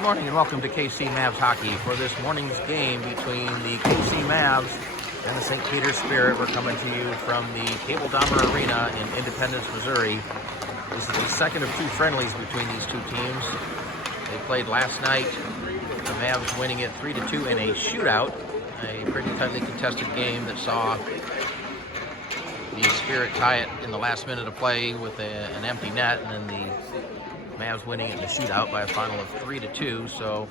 Good morning and welcome to KC Mavs Hockey. For this morning's game between the KC Mavs and the St. Peter Spirit, we're coming to you from the Cable Dahmer Arena in Independence, Missouri. This is the second of two friendlies between these two teams. They played last night, the Mavs winning it 3-2 in a shootout, a pretty tightly contested game that saw the Spirit tie it in the last minute of play with an empty net, and then the Mavs winning it in the shootout by a final of 3-2. So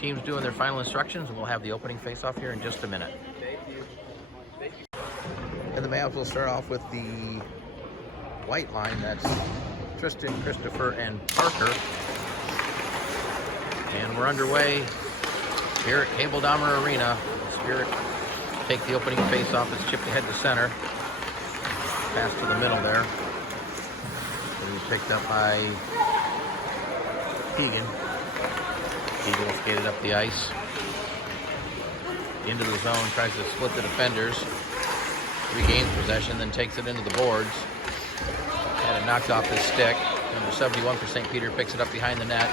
teams doing their final instructions, and we'll have the opening face-off here in just a minute. And the Mavs will start off with the white line. That's Tristan, Christopher, and Parker. And we're underway here at Cable Dahmer Arena. The Spirit take the opening face-off. It's chipped ahead to center. Pass to the middle there. Picked up by Keegan. Keegan skated up the ice into the zone, tries to split the defenders, regains possession, then takes it into the boards. Had it knocked off his stick. Number 71 for St. Peter picks it up behind the net.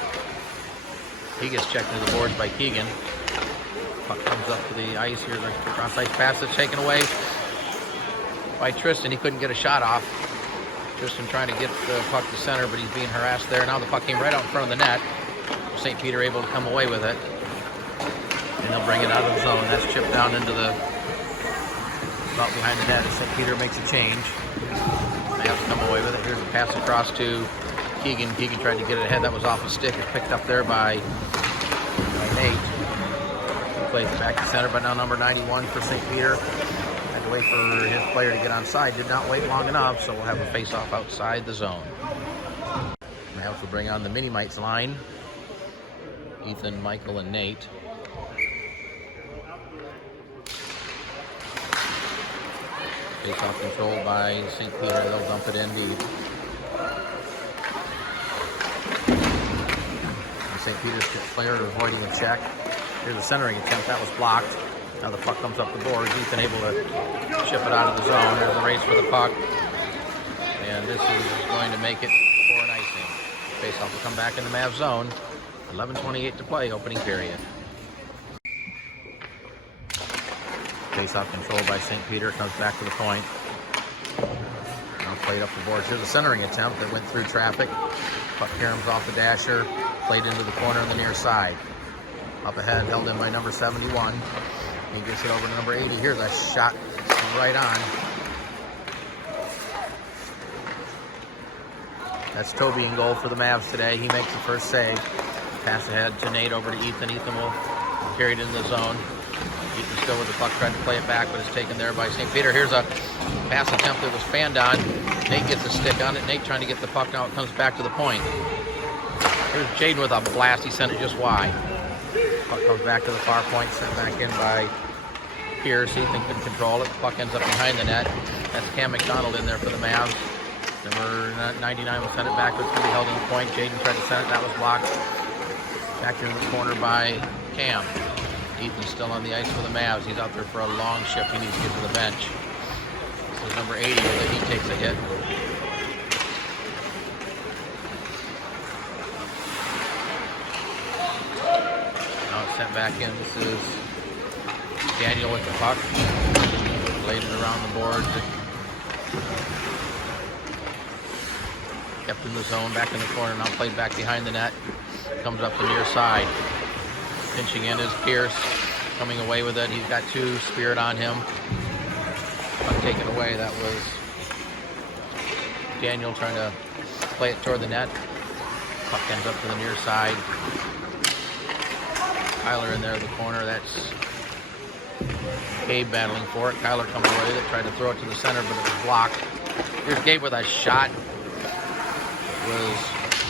He gets checked into the boards by Keegan. Puck comes up to the ice here. The cross ice pass is taken away by Tristan. He couldn't get a shot off. Tristan trying to get the puck to center, but he's being harassed there. Now the puck came right out in front of the net. St. Peter able to come away with it. And they'll bring it out of the zone. That's chipped down into the about behind the net as St. Peter makes a change. They have to come away with it. Here's a pass across to Keegan. Keegan tried to get it ahead. That was off the stick. It's picked up there by Nate. He plays it back to center, but now number 91 for St. Peter. Wait for his player to get onside. Did not wait long enough, so we'll have a face-off outside the zone. Mavs will bring on the Mini-Mites line. Ethan, Michael, and Nate. Face-off controlled by St. Peter. They'll dump it in deep. And St. Peter's player avoiding a check. Here's a centering attempt. That was blocked. Now the puck comes up the boards. Ethan able to ship it out of the zone. There's the race for the puck. And this is going to make it for an icing. Face-off will come back in the Mavs zone. 11:28 to play, opening period. Face-off controlled by St. Peter. Comes back to the point. Now played up the boards. Here's a centering attempt that went through traffic. Puck caroms off the dasher. Played into the corner on the near side. Up ahead, held in by number 71. He gets it over to number 80. Here's a shot right on. That's Toby in goal for the Mavs today. He makes the first save. Pass ahead to Nate over to Ethan. Ethan will carry it into the zone. Ethan still with the puck, tried to play it back, but it's taken there by St. Peter. Here's a pass attempt that was fanned on. Nate gets a stick on it. Nate trying to get the puck. Now it comes back to the point. Here's Jaden with a blast. He sent it just wide. Puck comes back to the far point, sent back in by Pierce. Ethan can control it. The puck ends up behind the net. That's Cam McDonald in there for the Mavs. Number 99 will send it back. It's going to be held in the point. Jaden tried to send it. That was blocked. Back in the corner by Cam. Ethan's still on the ice for the Mavs. He's out there for a long shift. He needs to get to the bench. This is number 80 that he takes a hit. Sent back in. This is Daniel with the puck. Played it around the board. Kept in the zone, back in the corner. Now played back behind the net. Comes up the near side. Pinching in is Pierce. Coming away with it. He's got two Spirit on him. Puck taken away. That was Daniel trying to play it toward the net. Puck ends up to the near side. Kyler in there in the corner. That's Gabe battling for it. Kyler comes away with it, tried to throw it to the center, but it was blocked. Here's Gabe with a shot. It was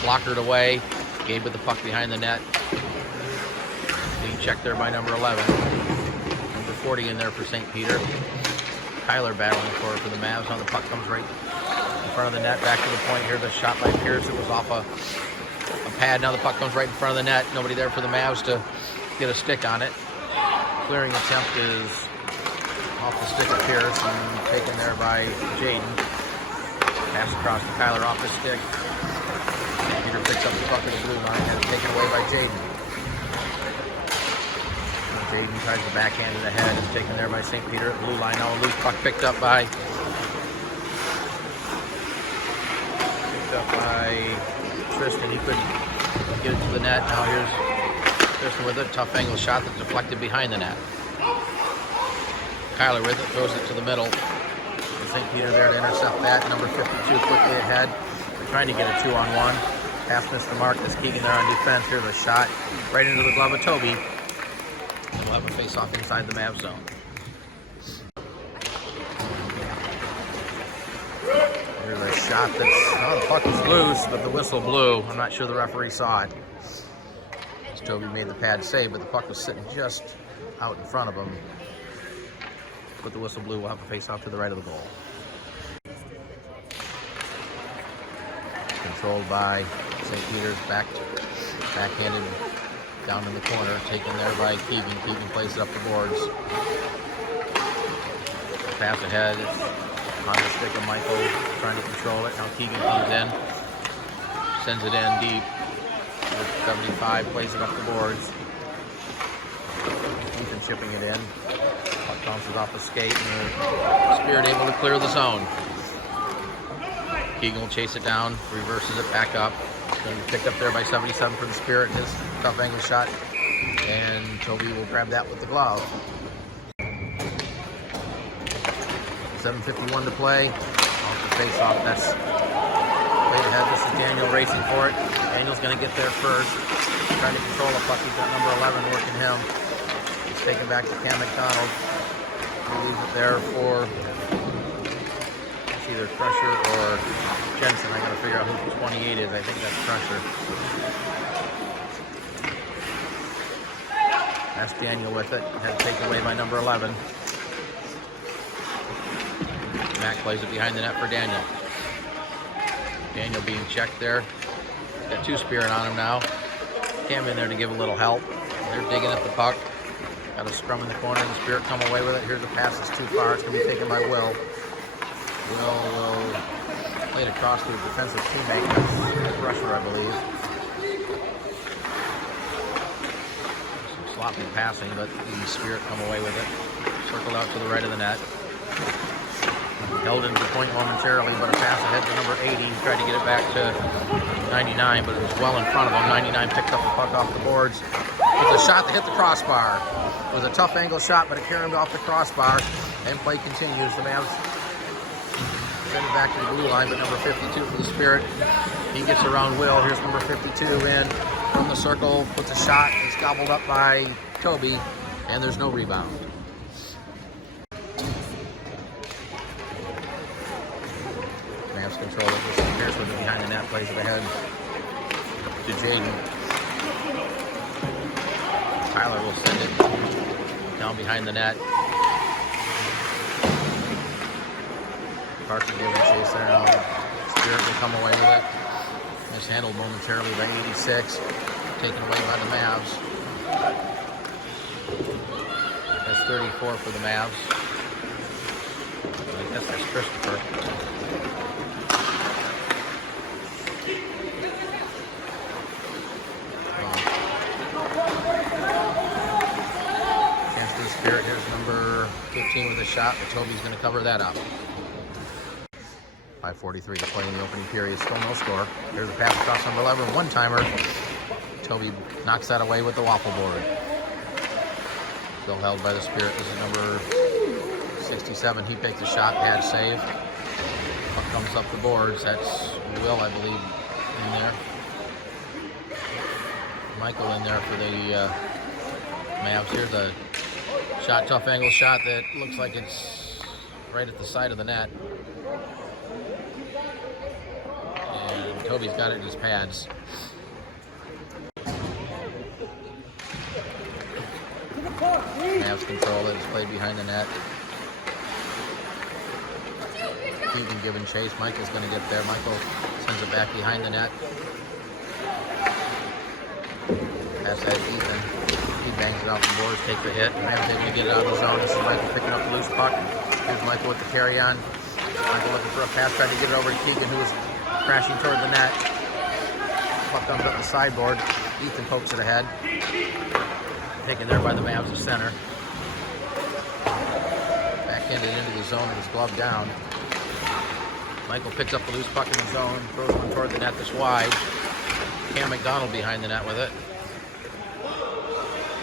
blockered away. Gabe with the puck behind the net. Being checked there by number 11. Number 40 in there for St. Peter. Kyler battling for it for the Mavs. Now the puck comes right in front of the net. Back to the point. Here's a shot by Pierce. It was off a pad. Now the puck comes right in front of the net. Nobody there for the Mavs to get a stick on it. Clearing attempt is off the stick of Pierce and taken there by Jaden. Pass across to Kyler off the stick. Peter picks up the puck at the blue line, and it's taken away by Jaden. Jaden tries to backhand in the head. It's taken there by St. Peter at the blue line. Now a loose puck picked up by Tristan. He couldn't get it to the net. Now here's Tristan with a tough angle shot that deflected behind the net. Kyler with it, throws it to the middle. St. Peter there to intercept that. Number 52 quickly ahead. They're trying to get a 2-on-1. Pass missed the mark. This Keegan there on defense. Here's a shot right into the glove of Toby. And we'll have a face-off inside the Mavs zone. Here's a shot that's, the puck was loose, but the whistle blew. I'm not sure the referee saw it. As Toby made the pad save, but the puck was sitting just out in front of him. But the whistle blew. We'll have a face-off to the right of the goal. Controlled by St. Peter's, backhanded down in the corner, taken there by Keegan. Keegan plays it up the boards. Pass ahead. It's on the stick of Michael, trying to control it. Now Keegan comes in, sends it in deep. 75 plays it up the boards. Ethan chipping it in. Puck bounces off the skate, and the Spirit able to clear the zone. Keegan will chase it down, reverses it back up. It's going to be picked up there by 77 for the Spirit. His tough angle shot, and Toby will grab that with the glove. 7:51 to play. Off the face-off. That's played ahead. This is Daniel racing for it. Daniel's going to get there first. Trying to control the puck. He's got number 11 working him. He's taken back to Cam McDonald. He leaves it there for either Crusher or Jensen. I got to figure out who 28 is. I think that's Crusher. That's Daniel with it. Had taken away by number 11. Mac plays it behind the net for Daniel. Daniel being checked there. Got two Spirit on him now. Cam in there to give a little help. They're digging at the puck. Got a scrum in the corner. The Spirit come away with it. Here's a pass that's too far. It's going to be taken by Will. Will play it across to his defensive teammate. That's Rusher, I believe. Some sloppy passing, but the Spirit come away with it. Circled out to the right of the net. Held into the point momentarily, but a pass ahead to number 80. He tried to get it back to 99, but it was well in front of him. 99 picked up the puck off the boards. It was a shot that hit the crossbar. It was a tough angle shot, but it carried him off the crossbar. And play continues. The Mavs send it back to the blue line, but number 52 for the Spirit. He gets around Will. Here's number 52 in from the circle. Puts a shot. It's gobbled up by Toby, and there's no rebound. Mavs control it. Pierce with it behind the net. Plays it ahead to Jaden. Tyler will send it down behind the net. Parker giving chase there. Now Spirit will come away with it. Mishandled momentarily by 86. Taken away by the Mavs. That's 34 for the Mavs. I guess that's Christopher. Spirit, here's number 15 with a shot, but Toby's going to cover that up. 5:43 to play in the opening period. Still no score. Here's a pass across number 11. One-timer. Toby knocks that away with the waffle board. Still held by the Spirit. This is number 67. He takes a shot. Bad save. Puck comes up the boards. That's Will, I believe, in there. Michael in there for the Mavs. Here's a shot, tough angle shot that looks like it's right at the side of the net. And Toby's got it in his pads. Mavs control it. It's played behind the net. Keegan giving chase. Michael's going to get there. Michael sends it back behind the net. Pass that Ethan. He bangs it off the boards, takes the hit. Mavs able to get it out of the zone. This is Michael picking up the loose puck. Here's Michael with the carry on. Michael looking for a pass, trying to get it over to Keegan, who was crashing toward the net. Puck comes up the sideboard. Ethan pokes it ahead. Taken there by the Mavs of center. Backhanded into the zone with his glove down. Michael picks up the loose puck in the zone, throws one toward the net that's wide. Cam McDonald behind the net with it.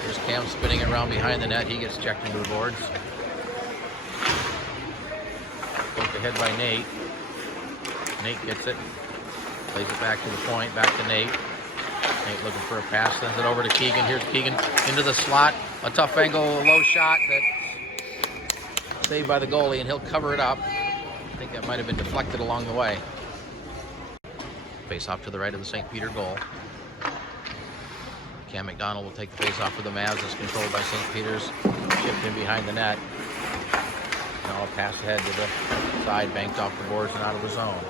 Here's Cam spinning it around behind the net. He gets checked into the boards. Poked ahead by Nate. Nate gets it. Plays it back to the point, back to Nate. Nate looking for a pass, sends it over to Keegan. Here's Keegan into the slot. A tough angle, a low shot that saved by the goalie, and he'll cover it up. I think that might have been deflected along the way. Face off to the right of the St. Peter goal. Cam McDonald will take the face off for the Mavs. It's controlled by St. Peter's. Chipped in behind the net. Now a pass ahead to the side, banked off the boards and out of the zone.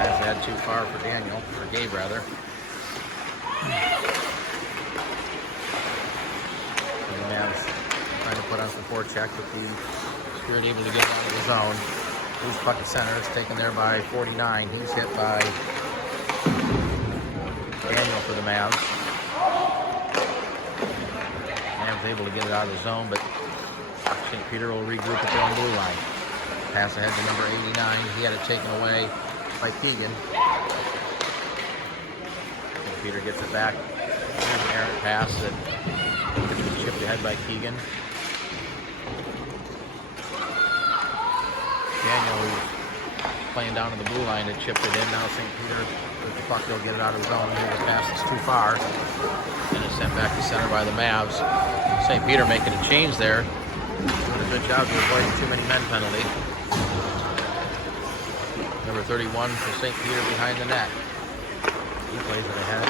Pass ahead too far for Daniel, or Gabe rather. And the Mavs trying to put on some forecheck, but the Spirit able to get out of the zone. Loose puck at center. It's taken there by 49. He's hit by Daniel for the Mavs. Mavs able to get it out of the zone, but St. Peter will regroup at their own blue line. Pass ahead to number 89. He had it taken away by Keegan. St. Peter gets it back. Here's an errant pass that chipped ahead by Keegan. Daniel, who's playing down to the blue line, had chipped it in. Now St. Peter with the puck, they'll get it out of the zone. Here the pass is too far. And it's sent back to center by the Mavs. St. Peter making a change there. Doing a good job of avoiding too many men penalty. Number 31 for St. Peter behind the net. He plays it ahead.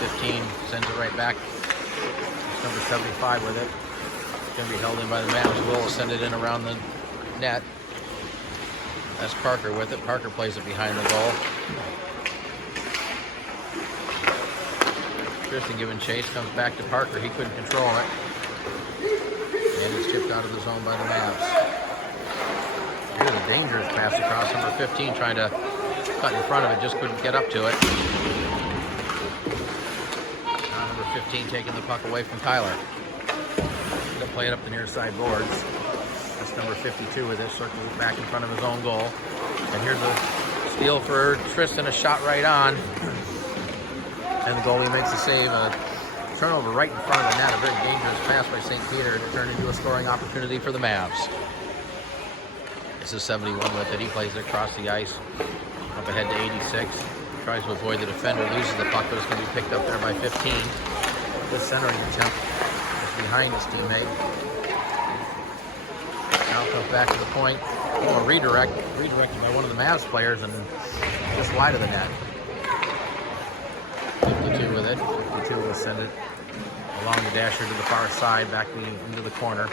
15 sends it right back. It's number 75 with it. It's going to be held in by the Mavs. Will send it in around the net. That's Parker with it. Parker plays it behind the goal. Tristan giving chase, comes back to Parker. He couldn't control it. And it's chipped out of the zone by the Mavs. Here's a dangerous pass across. Number 15 trying to cut in front of it, just couldn't get up to it. Now number 15 taking the puck away from Tyler. He'll play it up the near side boards. That's number 52 with it, circles it back in front of his own goal. And here's a steal for Tristan, a shot right on. And the goalie makes a save. A turnover right in front of the net. A very dangerous pass by St. Peter to turn into a scoring opportunity for the Mavs. This is 71 with it. He plays it across the ice. Up ahead to 86. Tries to avoid the defender. Loses the puck, but it's going to be picked up there by 15. This centering attempt is behind his teammate. Now comes back to the point. Oh, a redirected by one of the Mavs players and just wide of the net. 52 with it. 52 will send it along the dasher to the far side, back into the corner.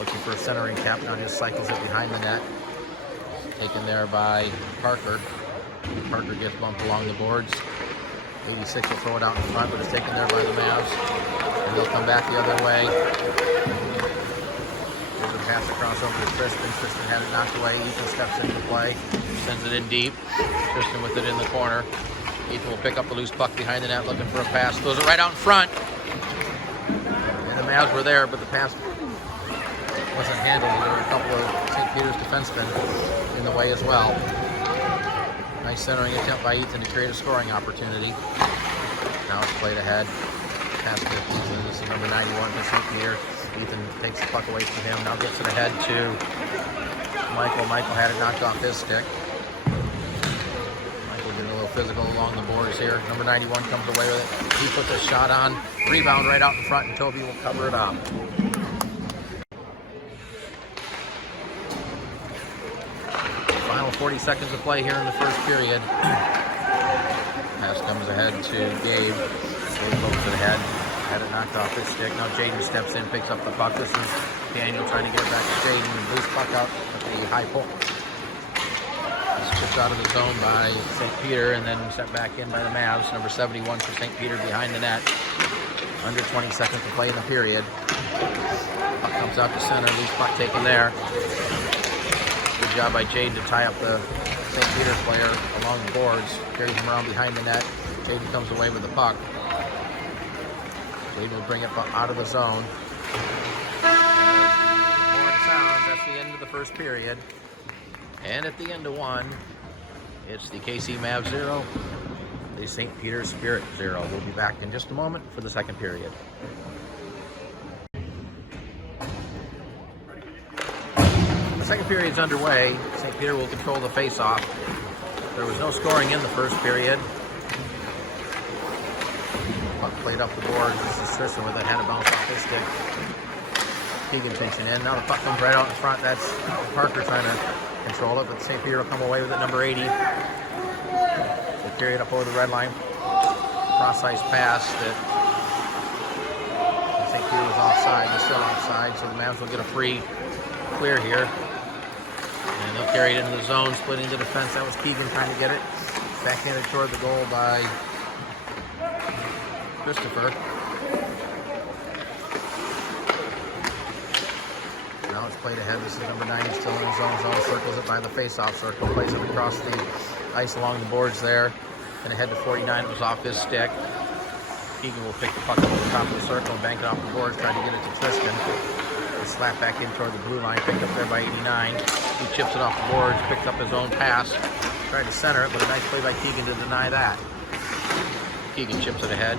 Looking for a centering tap. Now just cycles it behind the net. Taken there by Parker. Parker gets bumped along the boards. 86 will throw it out in front, but it's taken there by the Mavs. And they'll come back the other way. There's a pass across over to Tristan. Tristan had it knocked away. Ethan steps into play. Sends it in deep. Tristan with it in the corner. Ethan will pick up the loose puck behind the net, looking for a pass. Throws it right out in front. And the Mavs were there, but the pass wasn't handled. There were a couple of St. Peter's defensemen in the way as well. Nice centering attempt by Ethan to create a scoring opportunity. Now it's played ahead. Pass to Ethan. This is number 91 for St. Peter. Ethan takes the puck away from him. Now gets it ahead to Michael. Michael had it knocked off his stick. Getting a little physical along the boards here. Number 91 comes away with it. He puts a shot on. Rebound right out in front, and Toby will cover it up. Final 40 seconds of play here in the first period. Pass comes ahead to Gabe. Gabe pokes it ahead. Had it knocked off his stick. Now Jaden steps in, picks up the puck. This is Daniel trying to get it back to Jaden. And loose puck out with a high pull. Chipped out of the zone by St. Peter and then set back in by the Mavs. Number 71 for St. Peter behind the net. Under 20 seconds to play in the period. Puck comes out to center. Loose puck taken there. Good job by Jaden to tie up the St. Peter player along the boards, carries him around behind the net. Jaden comes away with the puck. Jaden will bring it out of the zone. Horn sounds. That's the end of the first period. And at the end of one, it's the KC Mavs 0, the St. Peter Spirit 0. We'll be back in just a moment for the second period. The second period's underway. St. Peter will control the face-off. There was no scoring in the first period. Puck played up the boards. This is Tristan with it. Had a bounce off his stick. Keegan takes it in. Now the puck comes right out in front. That's Parker trying to control it, but St. Peter will come away with it, number 80. They carry it up over the red line. Cross-ice pass that St. Peter was offside. He's still offside, so the Mavs will get a free clear here. And they'll carry it into the zone, splitting the defense. That was Keegan trying to get it. Backhanded toward the goal by Christopher. Now it's played ahead. This is number 9, still in his own zone. Circles it by the face-off circle. Plays it across the ice along the boards there. And ahead to 49. It was off his stick. Keegan will pick the puck up over the top of the circle and bank it off the boards, trying to get it to Tristan. Slap back in toward the blue line, picked up there by 89. He chips it off the boards, picked up his own pass, tried to center it, but a nice play by Keegan to deny that. Keegan chips it ahead.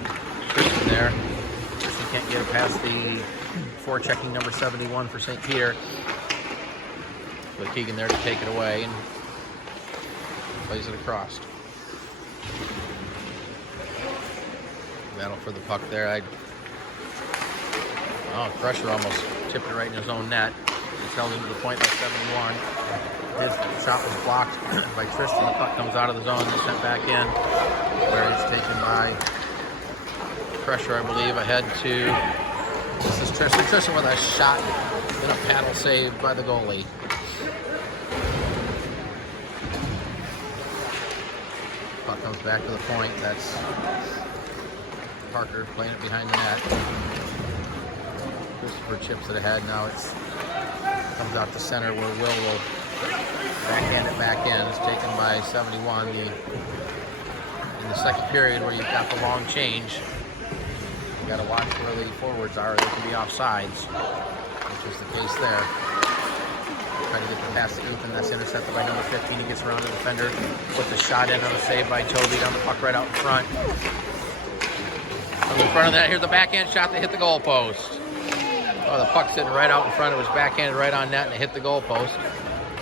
Tristan there. Tristan can't get it past the forechecking number 71 for St. Peter. But Keegan there to take it away and plays it across. Battle for the puck there. Crusher almost tipped it right in his own net. He's held into the point by 71. His shot was blocked by Tristan. The puck comes out of the zone and sent back in, where it's taken by Crusher, I believe, ahead to, this is Tristan. Tristan with a shot and a paddle save by the goalie. Puck comes back to the point. That's Parker playing it behind the net. Christopher chips it ahead. Now it's comes out to center where will backhand it back in. It's taken by 71. In the second period, where you've got the long change, you got to watch where the forwards are. They can be offsides, which is the case there. Trying to get the pass to Ethan. That's intercepted by number 15. He gets around the defender, puts a shot in on a save by Toby. Down the puck right out in front. From in front of that, here's the backhand shot that hit the goal post. Oh, the puck sitting right out in front. It was backhanded right on net and it hit the goal post.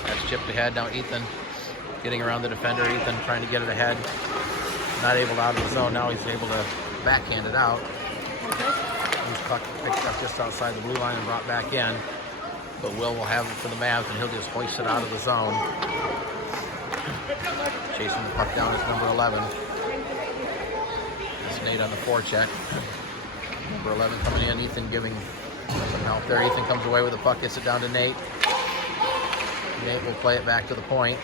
That's chipped ahead. Now Ethan getting around the defender. Ethan trying to get it ahead. Not able out of the zone. Now he's able to backhand it out. This puck picked up just outside the blue line and brought back in. But Will have it for the Mavs and he'll just hoist it out of the zone. Chasing the puck down is number 11. It's Nate on the forecheck. Number 11 coming in. Ethan giving some help there. Ethan comes away with the puck, gets it down to Nate. Nate will play it back to the point.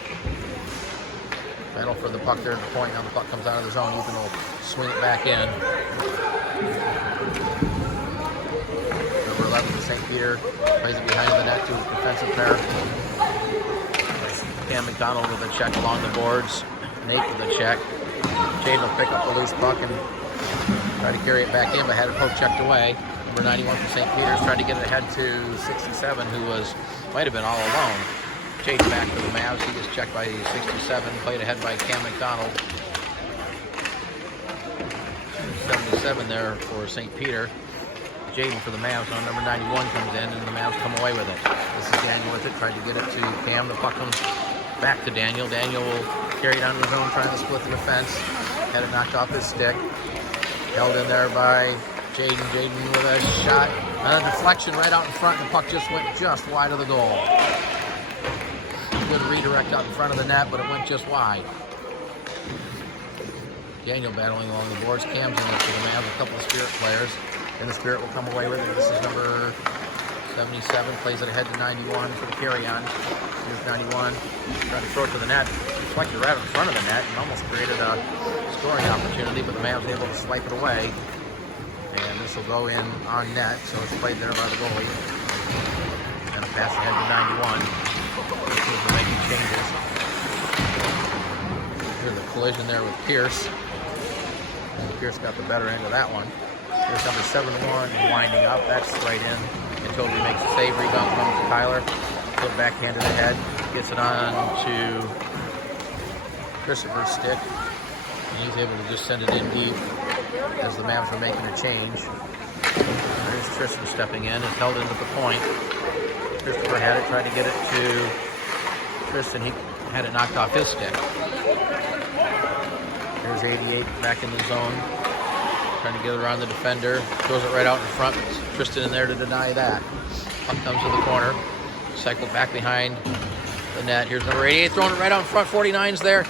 Battle for the puck there at the point. Now the puck comes out of the zone. Ethan will swing it back in. Number 11 for St. Peter plays it behind the net to his defensive pair. Cam McDonald with a check along the boards. Nate with a check. Jaden will pick up the loose puck and try to carry it back in, but had it poke checked away. Number 91 for St. Peter's tried to get it ahead to 67, who might have been all alone. Jaden back to the Mavs. He gets checked by 67, played ahead by Cam McDonald. 77 there for St. Peter. Jaden for the Mavs. Now number 91 comes in, and the Mavs come away with it. This is Daniel with it. Tried to get it to Cam. The puck comes back to Daniel. Daniel will carry it onto his own, trying to split the defense. Had it knocked off his stick. Held in there by Jaden. Jaden with a shot. A deflection right out in front, and the puck just went just wide of the goal. Good redirect out in front of the net, but it went just wide. Daniel battling along the boards. Cam's in there for the Mavs, a couple of Spirit players. And the Spirit will come away with it. This is number 77. Plays it ahead to 91 for the carry-on. Here's 91. Trying to throw it to the net. Deflected right in front of the net and almost created a scoring opportunity, but the Mavs able to swipe it away. And this will go in on net, so it's played there by the goalie. And a pass ahead to 91. Teams are making changes. collision there with Pierce. And Pierce got the better end of that one. Here's number 71 winding up. That's right in. And Toby makes a save. Rebound comes to Tyler. Put backhanded ahead. Gets it on to Christopher's stick. And he's able to just send it in deep as the Mavs are making a change. There's Tristan stepping in. It's held into the point. Christopher had it. Tried to get it to Tristan. He had it knocked off his stick. There's 88 back in the zone. Trying to get it around the defender. Throws it right out in front. Tristan in there to deny that. Puck comes to the corner. Cycled back behind the net. Here's number 88 throwing it right out in front. 49's there.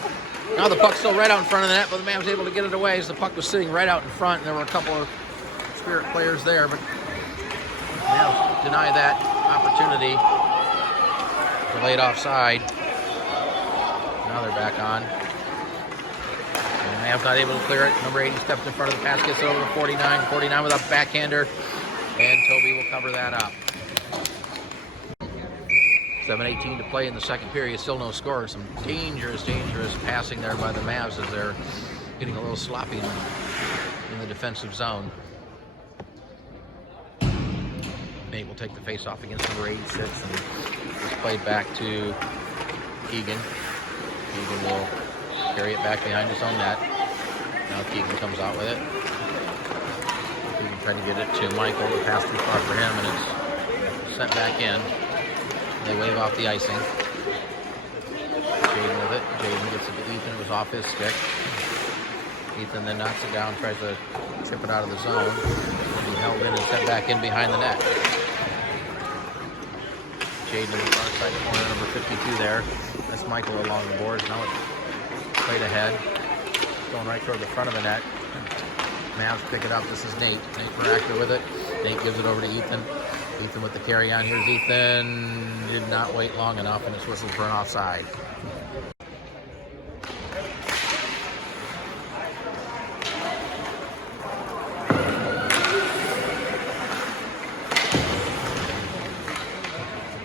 Now the puck's still right out in front of the net, but the man was able to get it away as the puck was sitting right out in front. And there were a couple of Spirit players there, but the Mavs deny that opportunity. Delayed offside. Now they're back on. And the Mavs not able to clear it. Number 80 steps in front of the pass, gets it over to 49. 49 with a backhander, and Toby will cover that up. 7:18 to play in the second period. Still no score. Some dangerous passing there by the Mavs as they're getting a little sloppy in the defensive zone. Nate will take the face-off against number 86 and it's played back to Keegan. Keegan will carry it back behind his own net. Now Keegan comes out with it. Keegan trying to get it to Michael. The pass too far for him and it's sent back in. They wave off the icing. Jaden with it. Jaden gets it to Ethan. It was off his stick. Ethan then knocks it down, tries to chip it out of the zone. He held in and sent back in behind the net. Jaden in the far side corner, number 52 there. That's Michael along the boards. Now it's played ahead. Going right toward the front of the net. Mavs pick it up. This is Nate. Nate Baracta with it. Nate gives it over to Ethan. Ethan with the carry on. Here's Ethan. Did not wait long enough, and it's whistled for an offside.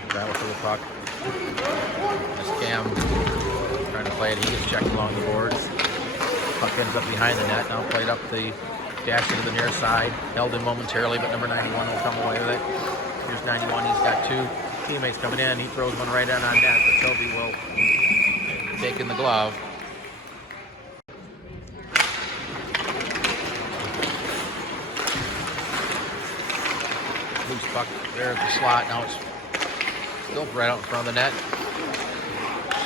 Battle for the puck. This Cam trying to play it. He gets checked along the boards. Puck ends up behind the net. Now played up the dash into the near side. Held in momentarily, but number 91 will come away with it. Here's 91. He's got two teammates coming in. He throws one right out on net, but Toby will take in the glove. Loose puck there at the slot. Now it's still right out in front of the net.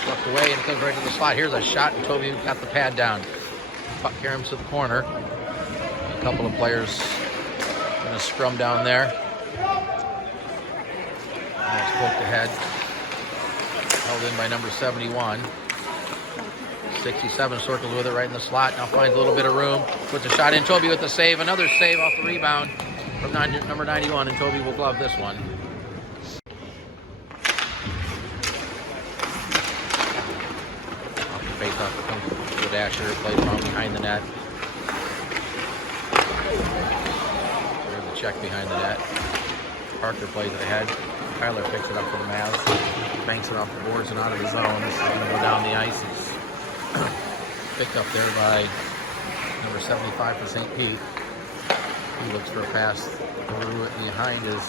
Swept away and it goes right to the slot. Here's a shot, and Toby got the pad down. Puck carries to the corner. A couple of players going to scrum down there. Now it's poked ahead. Held in by number 71. 67 circles with it right in the slot. Now finds a little bit of room. Puts a shot in. Toby with the save. Another save off the rebound from number 91, and Toby will glove this one. Off the face-off comes the dasher. Played from behind the net. There's a check behind the net. Parker plays it ahead. Tyler picks it up for the Mavs. Banks it off the boards and out of the zone. This is going to go down the ice. It's picked up there by number 75 for St. Pete. He looks for a pass behind his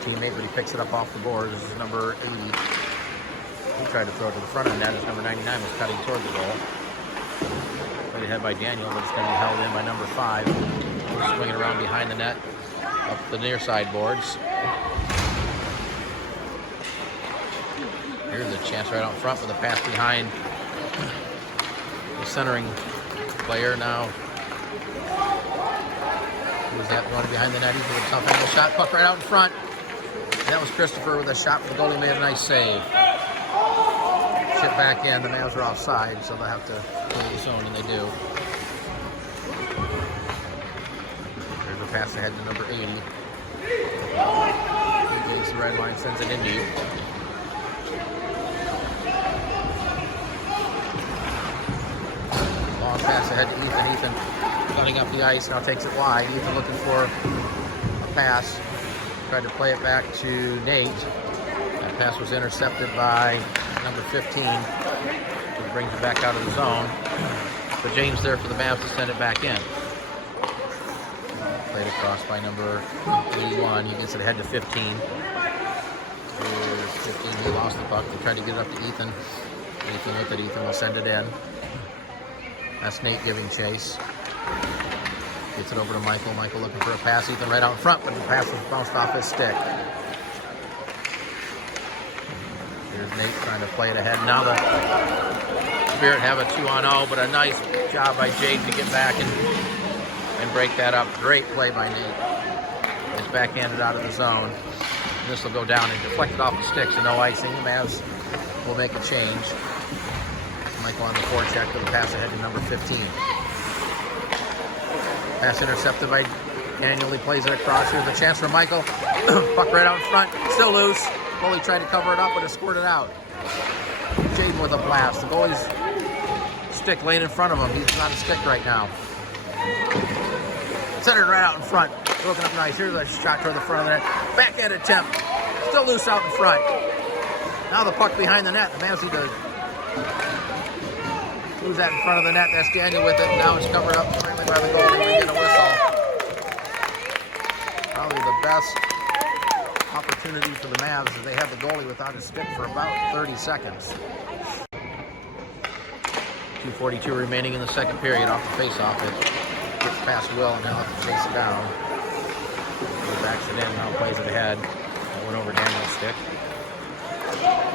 teammate, but he picks it up off the board. This is number 80. He tried to throw it to the front of the net as number 99 was cutting toward the goal. Played ahead by Daniel, but it's going to be held in by number 5. Swinging around behind the net, up the near side boards. Here's a chance right out front with a pass behind the centering player now. Who's that running behind the net? He's with a tough angle shot. Puck right out in front. And that was Christopher with a shot. The goalie made a nice save. Chip back in. The Mavs are offside, so they'll have to play the zone, and they do. There's a pass ahead to number 80. He takes the red line, sends it in deep. Long pass ahead to Ethan. Ethan cutting up the ice, now takes it wide. Ethan looking for a pass. Tried to play it back to Nate. That pass was intercepted by number 15. Who brings it back out of the zone. But James there for the Mavs to send it back in. Played across by number 81. He gets it ahead to 15. Here's 15. He lost the puck. They tried to get it up to Ethan. Ethan with it. Ethan will send it in. That's Nate giving chase. Gets it over to Michael. Michael looking for a pass. Ethan right out in front, but the pass was bounced off his stick. Here's Nate trying to play it ahead. Now the Spirit have a 2-on-0, but a nice job by Jade to get back and break that up. Great play by Nate. It's backhanded out of the zone. This will go down and deflect it off the sticks and no icing. The Mavs will make a change. Michael on the forecheck with a pass ahead to number 15. Pass intercepted by Daniel. He plays it across. Here's a chance for Michael. Puck right out in front. Still loose. Goalie tried to cover it up, but it squirted out. Jaden with a blast. The goalie's stick laying in front of him. He's on a stick right now. Centered right out in front. Broken up nice. Here's a shot toward the front of the net. Backhand attempt. Still loose out in front. Now the puck behind the net. The Mavs need to lose that in front of the net. That's Daniel with it. Now it's covered up finally by the goalie. We get a whistle. Probably the best opportunity for the Mavs is they have the goalie without his stick for about 30 seconds. 2:42 remaining in the second period off the faceoff. It gets past Will and now have to chase it down. He backs it in, now plays it ahead. That went over Daniel's stick.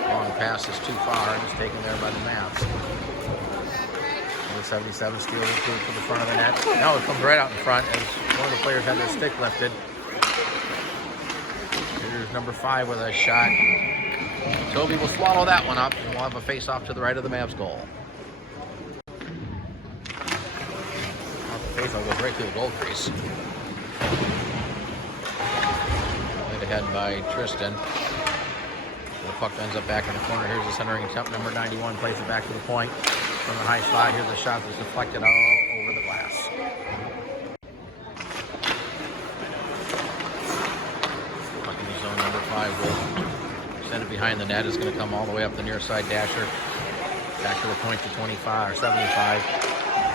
Long pass is too far and it's taken there by the Mavs. Number 77 steals it to the front of the net. Now it comes right out in front as one of the players had their stick lifted. Here's number 5 with a shot. Toby will swallow that one up and we'll have a face-off to the right of the Mavs goal. Off the face-off goes right through the goal crease. Played ahead by Tristan. The puck ends up back in the corner. Here's the centering attempt. Number 91 plays it back to the point from the high slide. Here's the shot that's deflected all over the glass. Puck in the zone. Number 5 will send it behind the net. It's going to come all the way up the near side dasher. Back to the point to 25 or 75.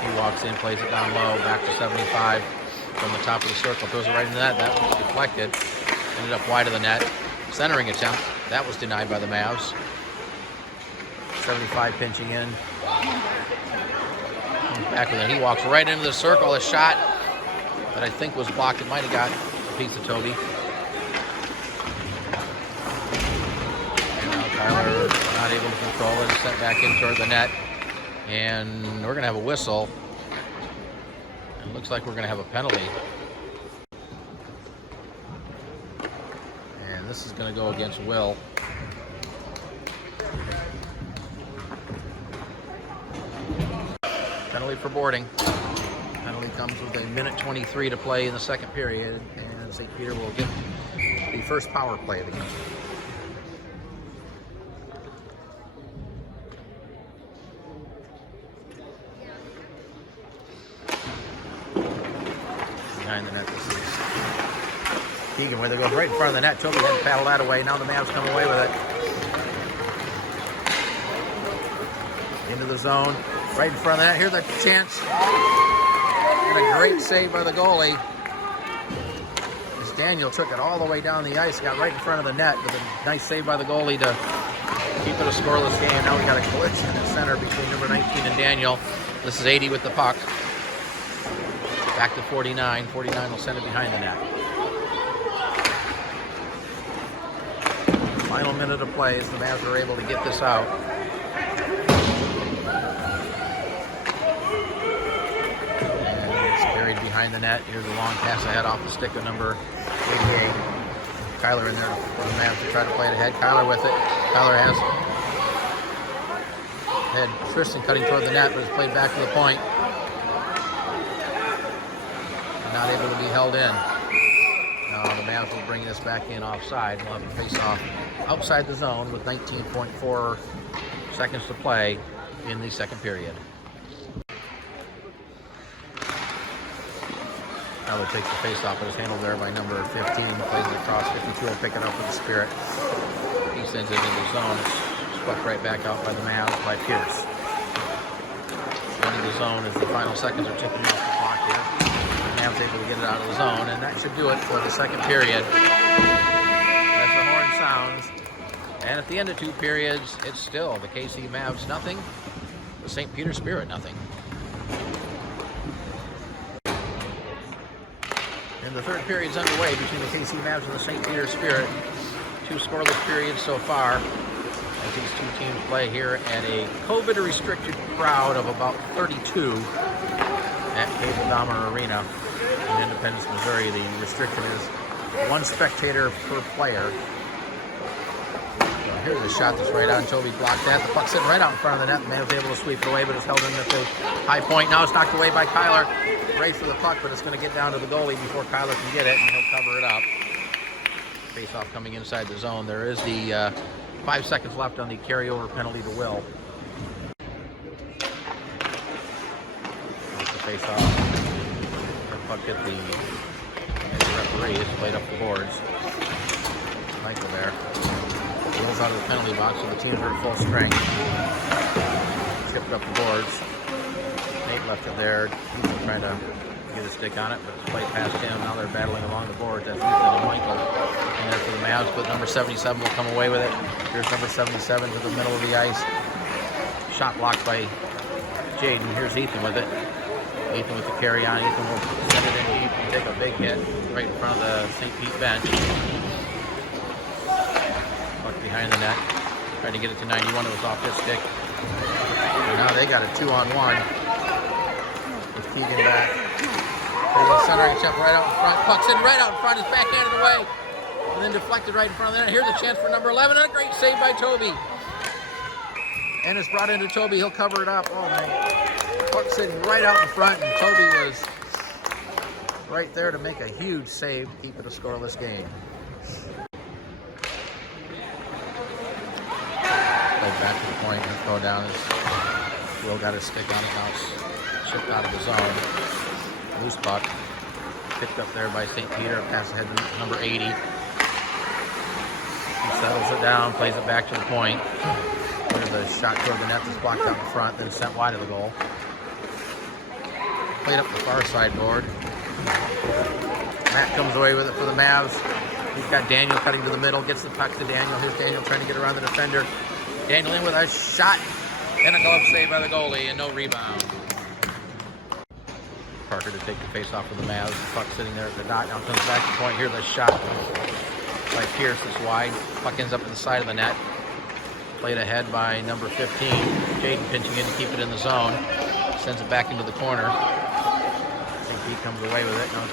He walks in, plays it down low, back to 75 from the top of the circle. Throws it right into the net. That was deflected. Ended up wide of the net. Centering attempt. That was denied by the Mavs. 75 pinching in. Back with it. He walks right into the circle. A shot that I think was blocked. It might have got a piece of Toby. And now Tyler not able to control it. Sent back in toward the net. And we're going to have a whistle. It looks like we're going to have a penalty. And this is going to go against Will. Penalty for boarding. Penalty comes with a minute 23 to play in the second period, and St. Peter will get the first power play of the game. Behind the net, this is Keegan with it. Goes right in front of the net. Toby had to paddle that away. Now the Mavs come away with it. Into the zone. Right in front of the net. Here's a chance. And a great save by the goalie. As Daniel took it all the way down the ice. Got right in front of the net with a nice save by the goalie to keep it a scoreless game. Now we got a glitch in the center between number 19 and Daniel. This is 80 with the puck. Back to 49. 49 will send it behind the net. Final minute of play as the Mavs are able to get this out. And it's carried behind the net. Here's a long pass ahead off the stick of number 88. Kyler in there for the Mavs to try to play it ahead. Kyler with it. Kyler has had Tristan cutting toward the net, but it's played back to the point. Not able to be held in. Now the Mavs will bring this back in offside. We'll have a face-off outside the zone with 19.4 seconds to play in the second period. Tyler takes the face-off, but is handled there by number 15. Plays it across. 52 will pick it up with the Spirit. He sends it into the zone. It's swept right back out by the Mavs by Pierce. 20 the zone as the final seconds are ticking off the clock here. Mavs able to get it out of the zone, and that should do it for the second period. As the horn sounds, and at the end of 2 periods, it's still the KC Mavs nothing, the St. Peter Spirit nothing. And the third period's underway between the KC Mavs and the St. Peter Spirit. 2 scoreless periods so far as these 2 teams play here at a COVID-restricted crowd of about 32 at Cable Dahmer Arena in Independence, Missouri. The restriction is 1 spectator per player. So here's a shot that's right on. Toby blocked that. The puck sitting right out in front of the net. The man was able to sweep it away, but it's held in at the high point. Now it's knocked away by Kyler. Race for the puck, but it's going to get down to the goalie before Kyler can get it, and he'll cover it up. Face-off coming inside the zone. There is the 5 seconds left on the carryover penalty to Will. That's the face-off. The puck hit the referee. It's played up the boards. Michael there. Will's out of the penalty box, so the teams are at full strength. Tipped up the boards. Nate left it there. He's trying to get a stick on it, but it's played past him. Now they're battling along the boards. That's Ethan and Michael in there for the Mavs, but number 77 will come away with it. Here's number 77 to the middle of the ice. Shot blocked by Jaden. Here's Ethan with it. Ethan with the carry on. Ethan will send it in deep and take a big hit right in front of the St. Pete bench. Puck behind the net. Trying to get it to 91. It was off his stick. And now they got a 2-on-1 with Keegan back. There's a centering attempt right out in front. Puck's in right out in front. It's backhanded away. And then deflected right in front of the net. Here's a chance for number 11. And a great save by Toby. And it's brought into Toby. He'll cover it up. Oh, man. Puck sitting right out in front. And Toby was right there to make a huge save to keep it a scoreless game. Played back to the point. And throw down as Will got his stick on it. Now it's shipped out of the zone. Loose puck. Picked up there by St. Peter. Pass ahead to number 80. He settles it down, plays it back to the point. There's a shot toward the net that's blocked out in front, then sent wide of the goal. Played up the far side board. Matt comes away with it for the Mavs. He's got Daniel cutting to the middle, gets the puck to Daniel. Here's Daniel trying to get around the defender. Daniel in with a shot and a glove save by the goalie and no rebound. Parker to take the face off of the Mavs. The puck sitting there at the dot. Now comes back to the point. Here's a shot by Pierce that's wide. Puck ends up at the side of the net. Played ahead by number 15. Jaden pinching in to keep it in the zone. Sends it back into the corner. St. Pete comes away with it. Now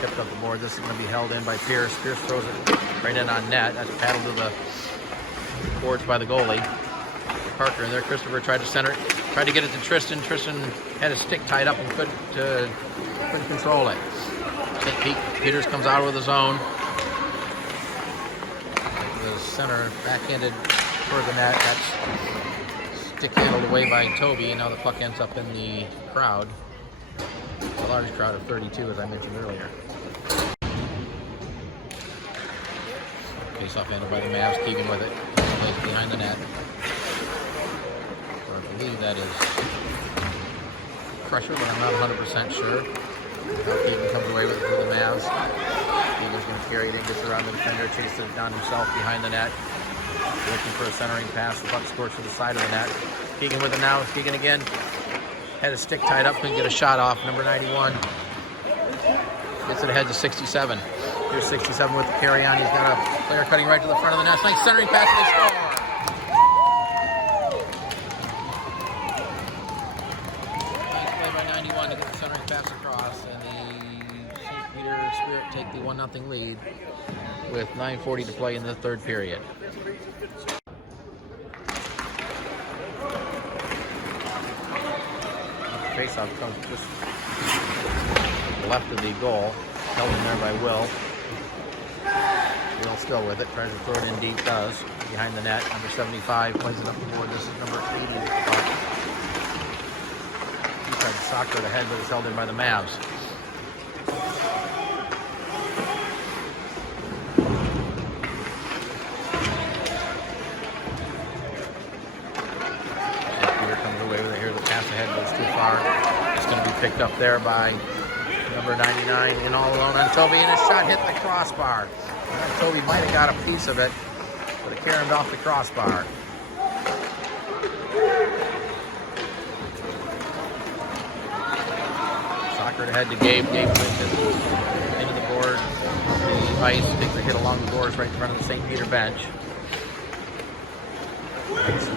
tipped up the board. This is going to be held in by Pierce. Pierce throws it right in on net. That's paddled to the boards by the goalie. Parker in there. Christopher tried to center it. Tried to get it to Tristan. Tristan had his stick tied up and couldn't control it. St. Pete Peters comes out of the zone. The center backhanded toward the net. That's stick handled away by Toby. And now the puck ends up in the crowd. A large crowd of 32, as I mentioned earlier. Face off handled by the Mavs. Keegan with it. Plays behind the net. I believe that is Crusher, but I'm not 100% sure. Now Keegan comes away with it for the Mavs. Keegan's going to carry it in, gets around the defender, chases it down himself behind the net. Looking for a centering pass. The puck scores to the side of the net. Keegan with it now. Keegan again. Had his stick tied up, couldn't get a shot off. Number 91 gets it ahead to 67. Here's 67 with the carry on. He's got a player cutting right to the front of the net. Nice centering pass, and they score. To get the centering pass across, and the St. Peter Spirit take the 1-0 lead with 9:40 to play in the third period. Faceoff comes just left of the goal, held in there by Will. Will still with it, tries to throw it in deep, does. Behind the net, number 75 plays it up the board. This is number 80 with the puck. Tried to sock to the head, but it's held in by the Mavs. Peter comes away with it here. The pass ahead goes too far. picked up there by number 99 in all alone on Toby, and his shot hit the crossbar. Toby might have got a piece of it, but it carried off the crossbar. Soccer ahead to Gabe. Gabe wins it into the board. The ice takes a hit along the boards right in front of the St. Peter bench.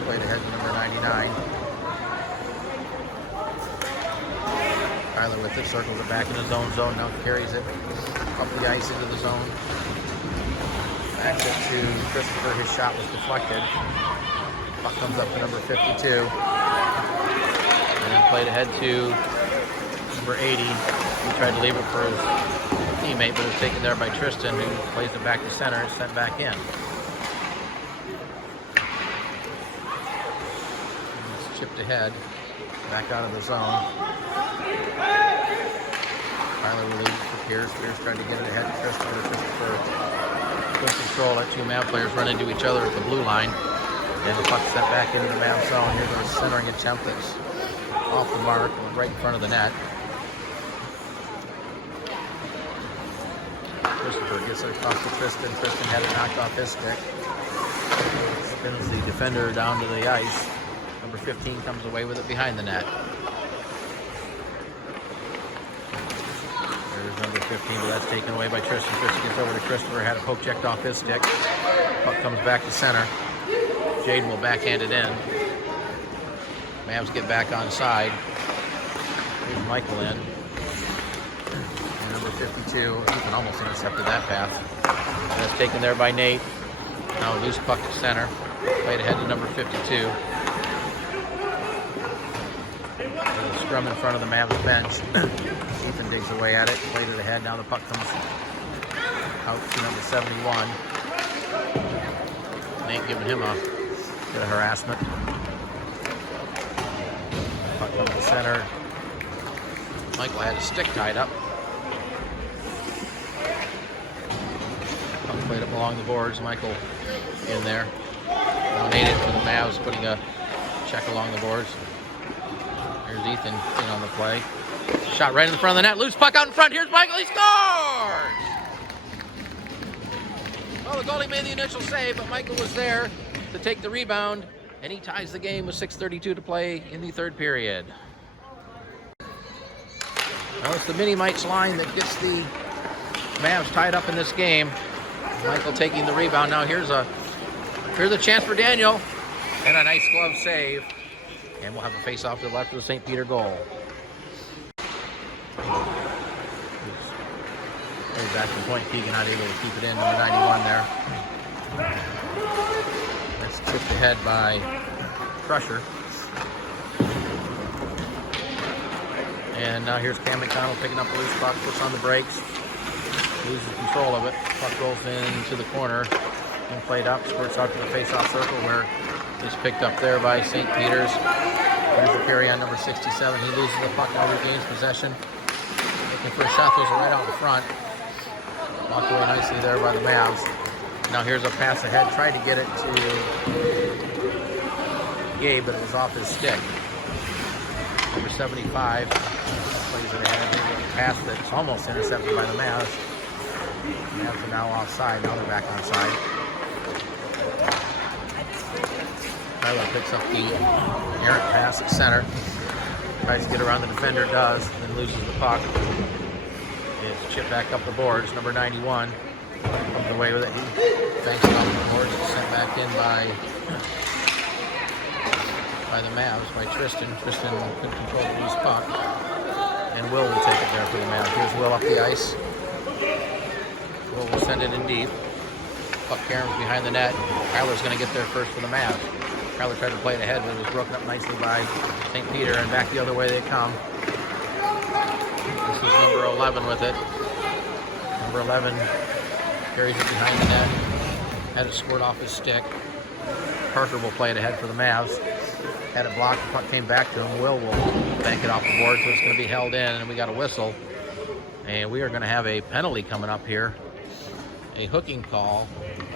Played ahead to number 99. Tyler with it, circles it back in his own zone, now carries it up the ice into the zone. Backs it to Christopher, his shot was deflected. Puck comes up to number 52. And then played ahead to number 80. He tried to leave it for his teammate, but it was taken there by Tristan, who plays it back to center and sent back in. Chipped ahead, back out of the zone. Tyler relieves for Pierce. Pierce tried to get it ahead to Christopher. Christopher couldn't control it. Two Mavs players run into each other at the blue line. And the puck sent back into the Mavs zone. Here's our centering attempt that's off the mark, right in front of the net. Christopher gets it across to Tristan. Tristan had it knocked off his stick. Spins the defender down to the ice. Number 15 comes away with it behind the net. There's number 15, but that's taken away by Tristan. Tristan gets over to Christopher, had a poke checked off his stick. Puck comes back to center. Jaden will backhand it in. Mavs get back on side. Here's Michael in. And number 52, Ethan almost intercepted that pass. That's taken there by Nate. Now a loose puck to center. Played ahead to number 52. Scrum in front of the Mavs bench. Ethan digs away at it, played it ahead. Now the puck comes out to number 71. Nate giving him a bit of harassment. Puck comes to center. Michael had his stick tied up. Puck played up along the boards. Michael in there. Dominated for the Mavs, putting a check along the boards. Here's Ethan in on the play. Shot right in the front of the net. Loose puck out in front. Here's Michael. He scores! Well, the goalie made the initial save, but Michael was there to take the rebound, and he ties the game with 6:32 to play in the third period. Well, it's the Mini Mites line that gets the Mavs tied up in this game. Michael taking the rebound. Now here's a chance for Daniel, and a nice glove save. And we'll have a face-off to the left of the St. Peter goal. Back to point. Keegan not able to keep it in. Number 91 there. That's tipped ahead by Crusher. And now here's Cam McDonald picking up a loose puck, puts on the brakes, loses control of it. Puck rolls into the corner and played up, squirts out to the face-off circle where it's picked up there by St. Peter's. There's the carry on number 67. He loses the puck, now regains possession. Looking for a shot, goes right out the front. Walked away nicely there by the Mavs. Now here's a pass ahead. Tried to get it to Gabe, but it was off his stick. Number 75 plays it ahead. Here's a pass that's almost intercepted by the Mavs. The Mavs are now offside. Now they're back on side. Tyler picks up the errant pass at center. Tries to get around the defender, does, then loses the puck. It's chipped back up the boards. Number 91 comes away with it. He banks it off the boards. It's sent back in by the Mavs, by Tristan. Tristan couldn't control the loose puck. And Will take it there for the Mavs. Here's Will up the ice. Will send it in deep. Puck caroms behind the net. Kyler's going to get there first for the Mavs. Kyler tried to play it ahead, but it was broken up nicely by St. Peter, and back the other way they come. This is number 11 with it. Number 11 carries it behind the net. Had it squirt off his stick. Parker will play it ahead for the Mavs. Had it blocked, the puck came back to him. Will bank it off the board, so it's going to be held in, and we got a whistle. And we are going to have a penalty coming up here. A hooking call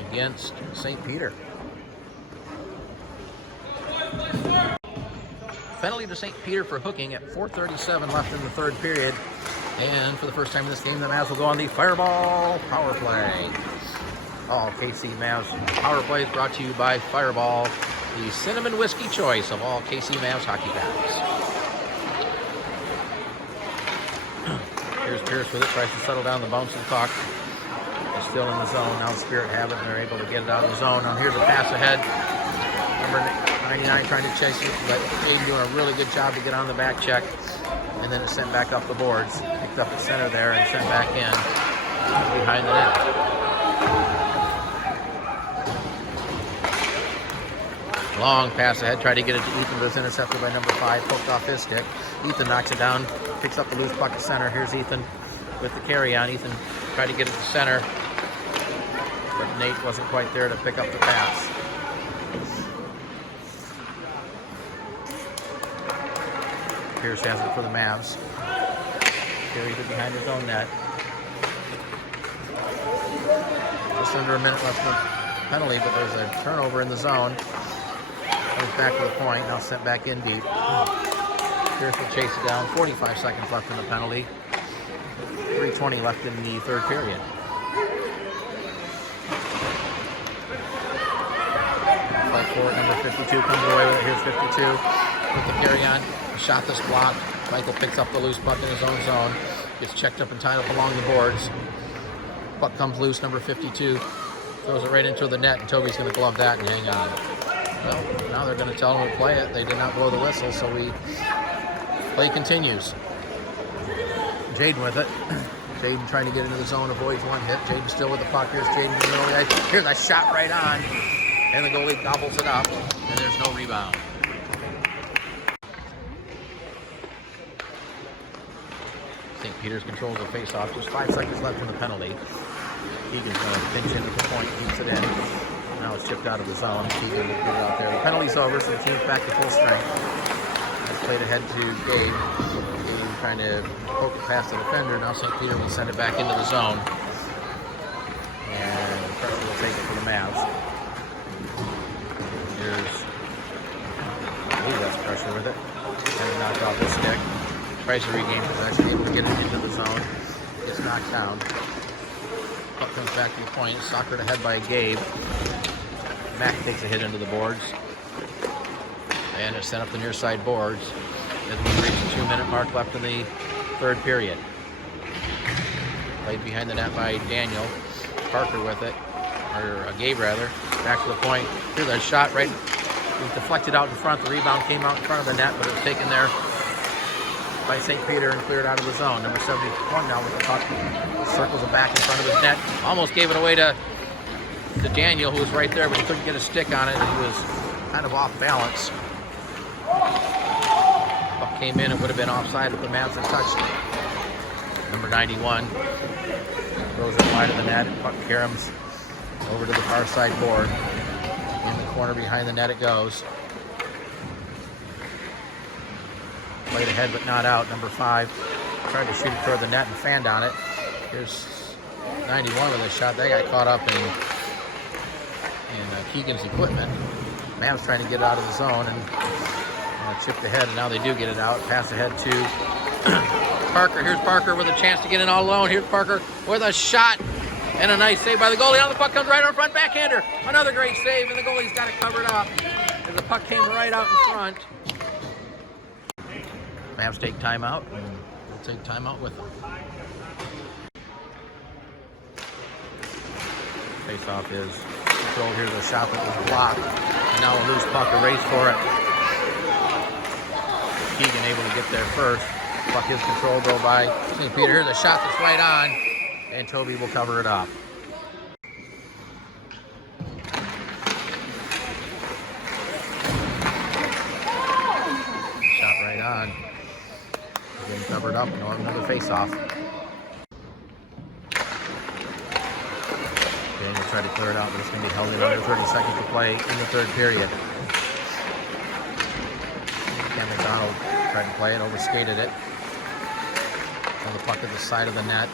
against St. Peter. Penalty to St. Peter for hooking at 4:37 left in the third period. And for the first time in this game, the Mavs will go on the Fireball power play. All KC Mavs power plays brought to you by Fireball, the cinnamon whiskey choice of all KC Mavs hockey fans. Here's Pierce with it, tries to settle down the bounce of the puck. They're still in the zone. Now Spirit have it, and they're able to get it out of the zone. Now here's a pass ahead. Number 99 trying to chase it, but Aiden doing a really good job to get on the back check. And then it's sent back up the boards. Picked up at center there and sent back in behind the net. Long pass ahead, tried to get it to Ethan, but it's intercepted by number 5, poked off his stick. Ethan knocks it down, picks up the loose puck at center. Here's Ethan with the carry on. Ethan tried to get it to center, but Nate wasn't quite there to pick up the pass. Pierce has it for the Mavs. Carries it behind his own net. Just under a minute left in the penalty, but there's a turnover in the zone. Comes back to the point, now sent back in deep. Pierce will chase it down. 45 seconds left in the penalty. 3:20 left in the third period. Fight for it, number 52 comes away with it. Here's 52 with the carry on. A shot that's blocked. Michael picks up the loose puck in his own zone. Gets checked up and tied up along the boards. Puck comes loose, number 52. Throws it right into the net, and Toby's going to glove that and hang on. Well, now they're going to tell him to play it. They did not blow the whistle, so play continues. Jaden with it. Jaden trying to get into the zone, avoids one hit. Jaden still with the puck. Here's Jaden in the middle of the ice. Here's a shot right on. And the goalie gobbles it up, and there's no rebound. St. Peter's controls the face-off. Just 5 seconds left in the penalty. Keegan's going to pinch into the point, keeps it in. Now it's chipped out of the zone. Keegan will get it out there. The penalty's over, so the team's back to full strength. It's played ahead to Gabe. Gabe trying to poke it past the defender. Now St. Peter will send it back into the zone. And the pressure will take it for the Mavs. Here's, I believe that's pressure with it. And it knocked off the stick. Tries to regain possession, able to get it into the zone. Gets knocked down. Puck comes back to the point. Soccered ahead by Gabe. Mack takes a hit into the boards. And it's sent up the near side boards as we reach the 2-minute mark left in the third period. Played behind the net by Daniel. Parker with it. Or Gabe rather. Back to the point. Here's a shot right. It was deflected out in front. The rebound came out in front of the net, but it was taken there by St. Peter and cleared out of the zone. Number 71 now with the puck. Circles it back in front of his net. Almost gave it away to Daniel, who was right there, but he couldn't get a stick on it, and he was kind of off balance. Puck came in. It would have been offside if the Mavs had touched it. Number 91 throws it wide of the net. Puck caroms over to the far side board. In the corner behind the net it goes. Played ahead but not out. Number 5 tried to shoot it toward the net and fanned on it. Here's 91 with a shot. They got caught up in Keegan's equipment. Mavs trying to get it out of the zone and chipped ahead, and now they do get it out. Pass ahead to Parker. Here's Parker with a chance to get in all alone. Here's Parker with a shot and a nice save by the goalie. Now the puck comes right on front, backhander. Another great save, and the goalie's got it covered up as the puck came right out in front. Mavs take timeout, and we'll take timeout with them. Face-off is controlled. Here's a shot that was blocked, and now a loose puck, a race for it. Keegan able to get there first. Puck is controlled though by St. Peter. Here's a shot that's right on, and Toby will cover it up. Shot right on. Getting covered up, and we'll have another face-off. Daniel tried to clear it out, but it's going to be held in under 30 seconds to play in the third period. Cam McDonald tried to play it, overskated it. On the puck at the side of the net.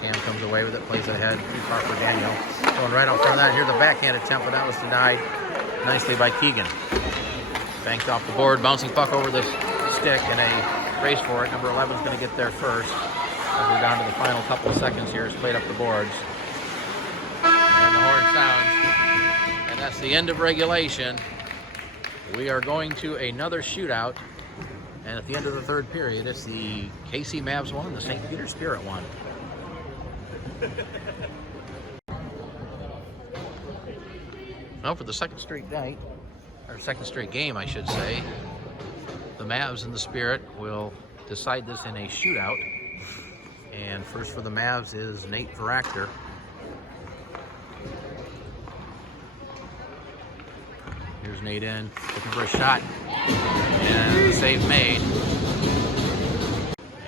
Cam comes away with it, plays ahead. Too far for Daniel. Going right out front of that. Here's the backhand attempt, but that was denied nicely by Keegan. Banked off the board, bouncing puck over the stick in a race for it. Number 11 is going to get there first. As we're down to the final couple of seconds here. It's played up the boards. And the horn sounds. And that's the end of regulation. We are going to another shootout. And at the end of the third period, it's the KC Mavs 1 and the St. Peter Spirit 1. Well, for the second straight night, or second straight game, I should say, the Mavs and the Spirit will decide this in a shootout. And first for the Mavs is Nate Verachter. Here's Nate in, looking for a shot. And the save made.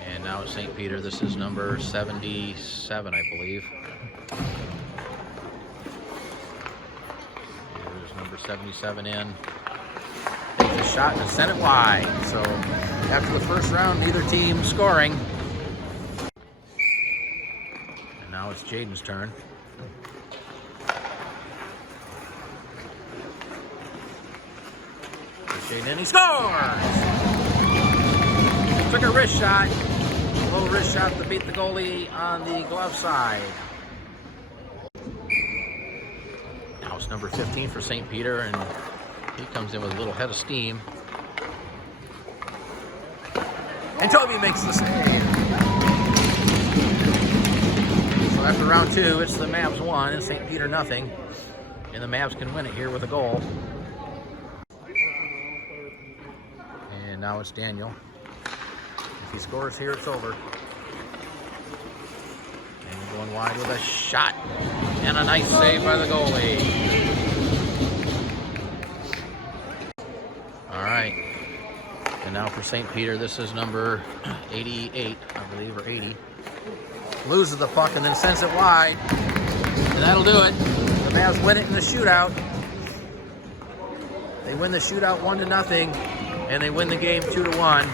And now it's St. Peter. This is number 77, I believe. Here's number 77 in. Takes a shot and sent it wide. So after the first round, neither team scoring. And now it's Jaden's turn. And he scores! Took a wrist shot. A little wrist shot to beat the goalie on the glove side. Now it's number 15 for St. Peter, and he comes in with a little head of steam. And Toby makes the save. So after round 2, it's the Mavs 1 and St. Peter nothing. And the Mavs can win it here with a goal. And now it's Daniel. If he scores here, it's over. And going wide with a shot. And a nice save by the goalie. All right. And now for St. Peter, this is number 88, I believe, or 80. Loses the puck and then sends it wide. And that'll do it. The Mavs win it in the shootout. They win the shootout 1-0. And they win the game 2-1.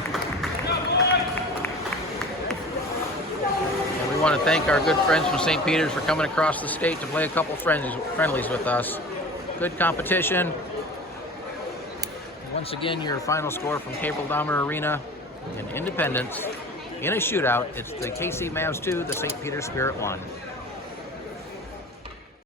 And we want to thank our good friends from St. Peter's for coming across the state to play a couple friendlies with us. Good competition. Once again, your final score from Cable Dahmer Arena in Independence in a shootout. It's the KC Mavs 2, the St. Peter Spirit 1.